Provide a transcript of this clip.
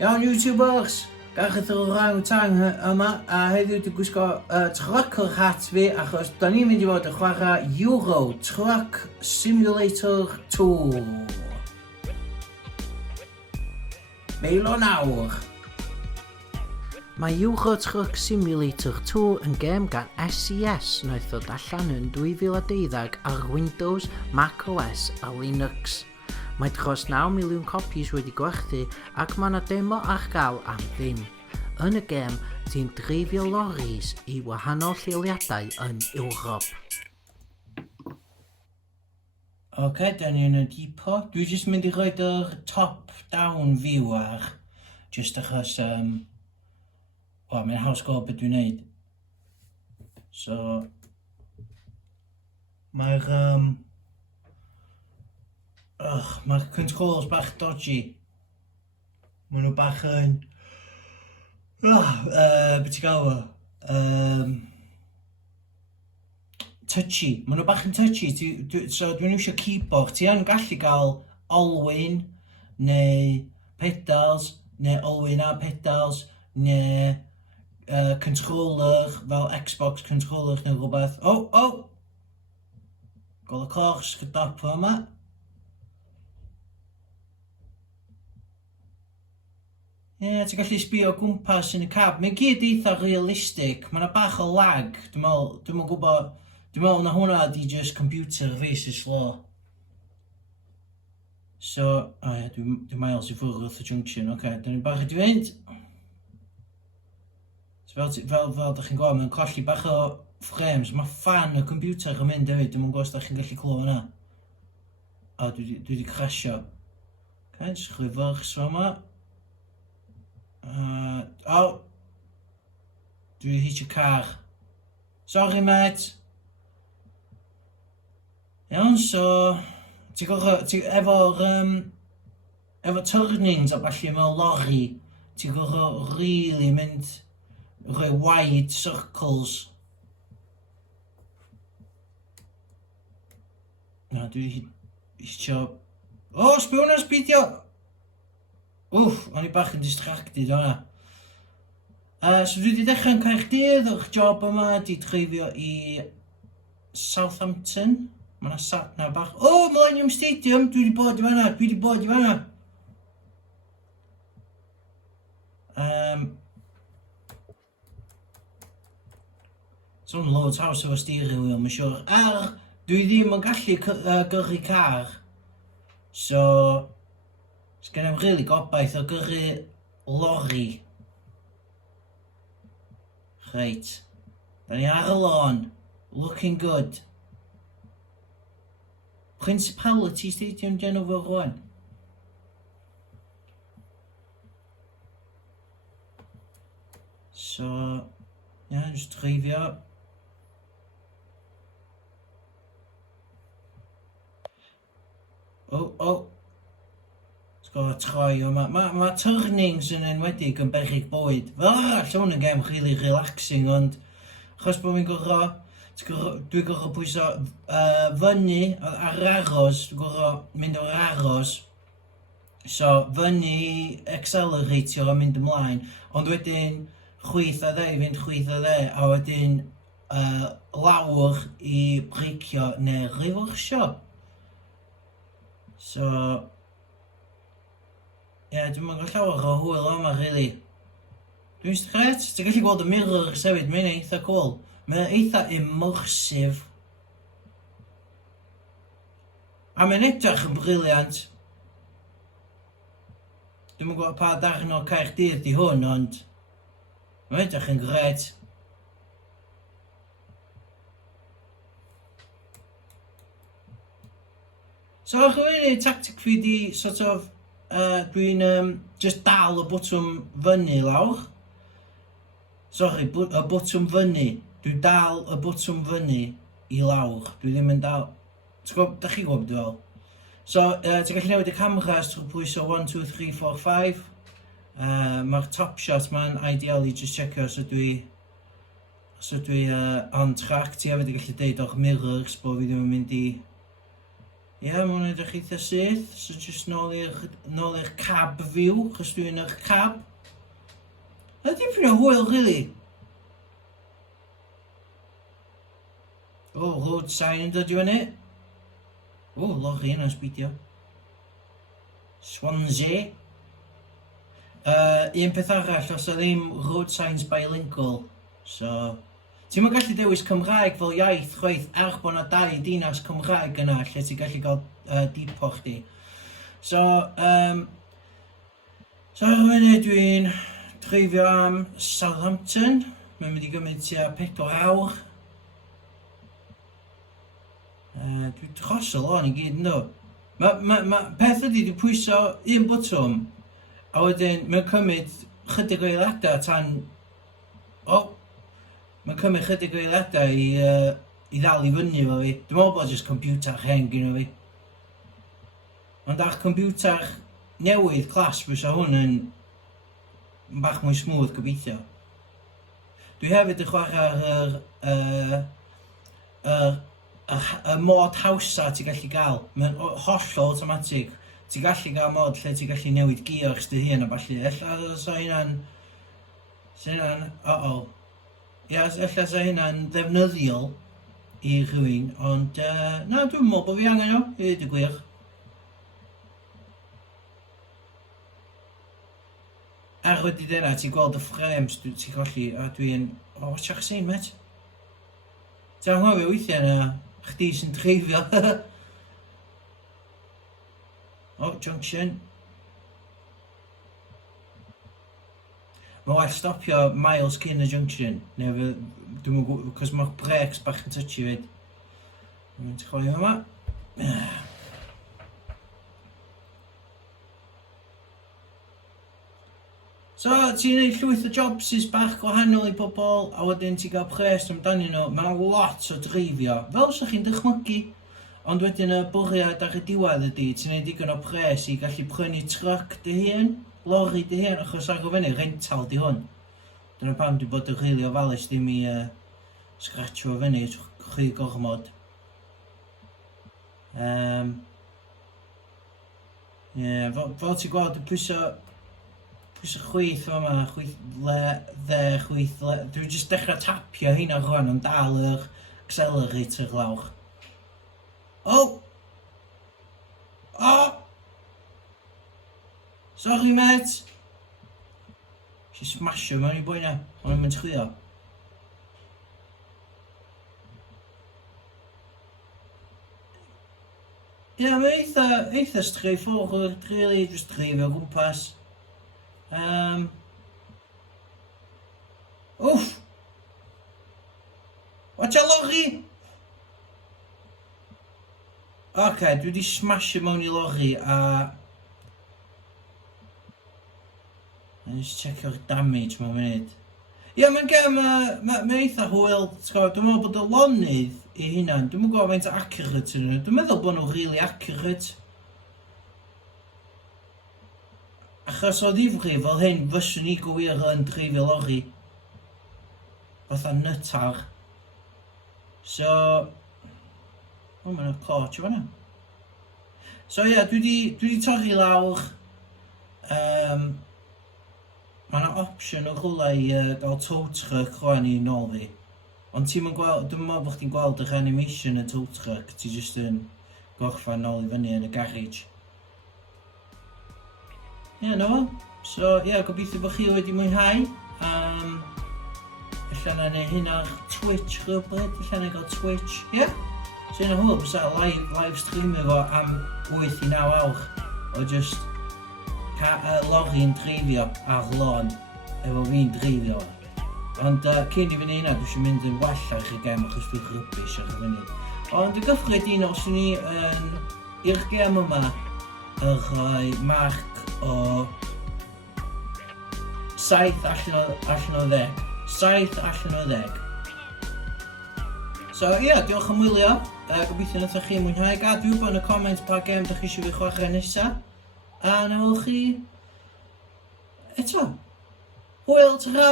Iawn YouTubers, gachwch yr orang-utang yma a heddiw dwi'n gwisgo truck o'r hat fi achos da ni'n mynd i fod yn chwarae Euro Truck Simulator 2. Meilo nawr. Mae Euro Truck Simulator 2 yn gêm gan SCS wnaeth ddod allan yn 2012 ar Windows, macOS a Linux. Mae dros 9 miliwn copies wedi gwerthu ac mae yna demo ar gael am ddim. Yn y gêm, ti'n dreifio loris i wahanol lleoliadau yn Ewrop. Oce, da ni yn y dipo. Dwi jyst mynd i roed yr top-down view ar, jyst achos, mae'n haws gweld beth dwi'n neud. So, mae'r controls bach dodgy. Maen nhw bach yn... beth ti'n gael fo? Touchy. Maen nhw bach yn touchy. So dwi'n iwsio keyboard. Ti yn gallu gael olwyn, neu pedals, neu olwyn a pedals, neu controller, fel Xbox controller neu rhywbeth. Gol y cors, gydap o yma. Ti'n gallu sbio o gwmpas yn y cab. Mae'n gyd eitha realistig. Mae yna bach o lag. Dwi'n meddwl na hwnna di just computer fi sy'n slow. So, dwi'n miles i ffwrdd wrth y junction. Oce, da ni'n bach i di fynd. Fel da chi'n gwybod, mae'n colli bach o frames. Mae fan y computer yn mynd hefyd. Dwi'n gwybod os da chi'n gallu clywed hwnna. Dwi wedi crasio. Oce, jyst chwilio fyrch so yma. Dwi wedi hitio car. Sorry, mate. Iawn, so... Efo turnings a falle mewn lorri, ti'n gorfod really mynd... rhoi wide circles. Dwi wedi hitio... sbio hwnna, sbidio! O'n i bach yn distracted o'na. So dwi wedi dechrau'n Caerdydd, o'ch job yma di dreifio i Southampton. Mae yna sat na bach. Millennium Stadium, dwi wedi bod i fanna. So'n loads house efo steering wheel, mae'n siwr. Dwi ddim yn gallu gyrru car. So... Sgen i'm rili gobaith o gyrru lorri. Reit. Da ni ar y lôn. Looking good. Principality Stadium dyn nhw fo rwan. So, jyst dreifio. Gofod troi o yma. Mae turnings yn enwedig yn beryg bwyd. Lle hwn yn gêm really relaxing, ond achos bod fi'n dwi'n gorfod pwyso fyny ar aros, dwi'n gorfod mynd o'r aros. So, fyny acceleratio a mynd ymlaen, ond wedyn chwyth a dde, fynd chwyth a dde, a wedyn lawr i breicio neu rewersio. So... dwi'n mynd gael llawer o hwyl o'ma, rili. Dwi'n stret, ti'n gallu gweld y mirrors hefyd, mae'n eitha cool. Mae'n eitha immersive. A mae'n edrych yn briliant. Dwi'n mynd gwybod pa darn o Caerdydd di hwn, ond mae'n edrych yn gret. So, chwyni, tactic fi di sort of... dwi'n just dal y bwtwm fyny lawr. Sorry, y bwtwm fyny. Dwi'n dal y bwtwm fyny i lawr. Dwi ddim yn dal... Da chi gwybod dwi'n fel? So, ti'n gallu newid y cameras trwy pwyso 1, 2, 3, 4, 5. Mae'r top shot ma'n ideal i just checio os ydw i on track. Ti hefyd yn gallu deud o'ch mirrors bod fi ddim yn mynd i Ie, mae hwnna'n edrych eitha syth. So just nôl i'r cab view, chos dwi'n yr cab. Ydy prin o hwyl, really. O, road sign yn dod i fyny. O, lorri yna'n sbidio. Swansea. Un peth arall, os o ddim road signs bilingual. So, ti'n ma'n gallu dewis Cymraeg fel iaith chwaith bod na 2 dinas Cymraeg yna lle ti'n gallu gael dipo chdi. So ar y funud dwi'n dreifio am Southampton. Mae'n mynd i gymryd tua 4 awr. Dwi'n dros y lôn i gyd yn dod. Peth ydi di pwyso un bwtwm a wedyn mae'n cymryd chydig o eiliadau tan... Mae'n cymryd chydig o eiliadau i ddal i fyny fo fi. Dwi'n meddwl bod jyst computer hen gyda fi. Ond a'ch computer newydd clas fysa hwn yn bach mwy smooth gobeithio. Dwi hefyd yn chwarae'r mod hawsa ti'n gallu gael. Mae'n hollol automatic. Ti'n gallu gael mod lle ti'n gallu newid gears dy hun a balli. Ella sa hynna'n... Ia, ella sa hynna'n ddefnyddiol i rhywun, ond na, dwi'n meddwl bod fi angen o, i ddweud y gwir. Ar wedi dyna, ti'n gweld y frames ti'n colli, a dwi'n... O, watcha'ch sy'n, met. Ti'n anghofio weithiau na chdi sy'n dreifio. O, junction. Mae well stopio miles cyn y junction, neu dwi'n mwyn, cos mae'r brakes bach yn touchy fyd. Ti'n chwilio yma. So, ti'n neud llwyth o jobsys bach gwahanol i bobl, a wedyn ti'n cael pres amdanyn nhw. Mae'n lot o dreifio, fel sa chi'n dychmygu. Ond wedyn y bwriad ar y diwedd ydy, ti'n neud digon o pres i gallu prynu truck dy hun. Lorri dy hun, achos ar gyfennu rental di hwn. Dyna pam dwi'n bod yn rili ofalus ddim i scratcho fyny chwi gormod. Fel ti'n gweld, dwi'n pwyso chwyth yma, chwyth le, chwyth le. Dwi'n jyst dechrau tapio hynna rwan, ond dal yr accelerator lawr. Sorry, mate. Si smasho mewn i boi na, ond yn mynd chwilio. Ie, mae eitha straightforward, really, just dreifio gwmpas. Wff! Watch a lorri! Oce, dwi wedi smasho mewn i lorri a... Nes i checio'r damage mewn munud. Ie, mae'n eitha hwyl. Dwi'n meddwl bod y lonydd i hynna'n, dwi'n meddwl faint o accurate yn nhw. Dwi'n meddwl bod nhw'n really accurate. Achos o ddifri fel hyn, fyswn i gwir yn dreifio lorri. Fatha nytar. So... O, mae'n cloch o fanna. So ie, dwi wedi torri lawr. Mae yna opsiwn o rhywle i gael tow truck rwan i nôl fi. Ond ti'n meddwl bod chdi'n gweld yr animation y tow truck, ti jyst yn gorffan nôl i fyny yn y garage. Ie, no. So, ie, gobeithio bod chi wedi mwynhau. Ella na neu hynna ar Twitch rhywbryd, ella na gael Twitch. Ie? So yna hwyl, bysa live streamio fo am 8 i 9 awr. O just... lorri'n dreifio ar lôn efo fi'n dreifio. Ond cyn i fyny hynna, dwi eisiau mynd yn well ar eich gem achos dwi'n rybys ar y funud. Ond y gyffredinol, swn i yn i'r gem yma yn rhoi marc o 7 allan o 10. 7 allan o 10. So ie, diolch am wylio. Gobeithio nathoch chi mwynhau. Gadw wybod yn y comments pa gem ydych chi eisiau fi chwarae nesa. A na welwch chi eto. Hwyl, ta-ra!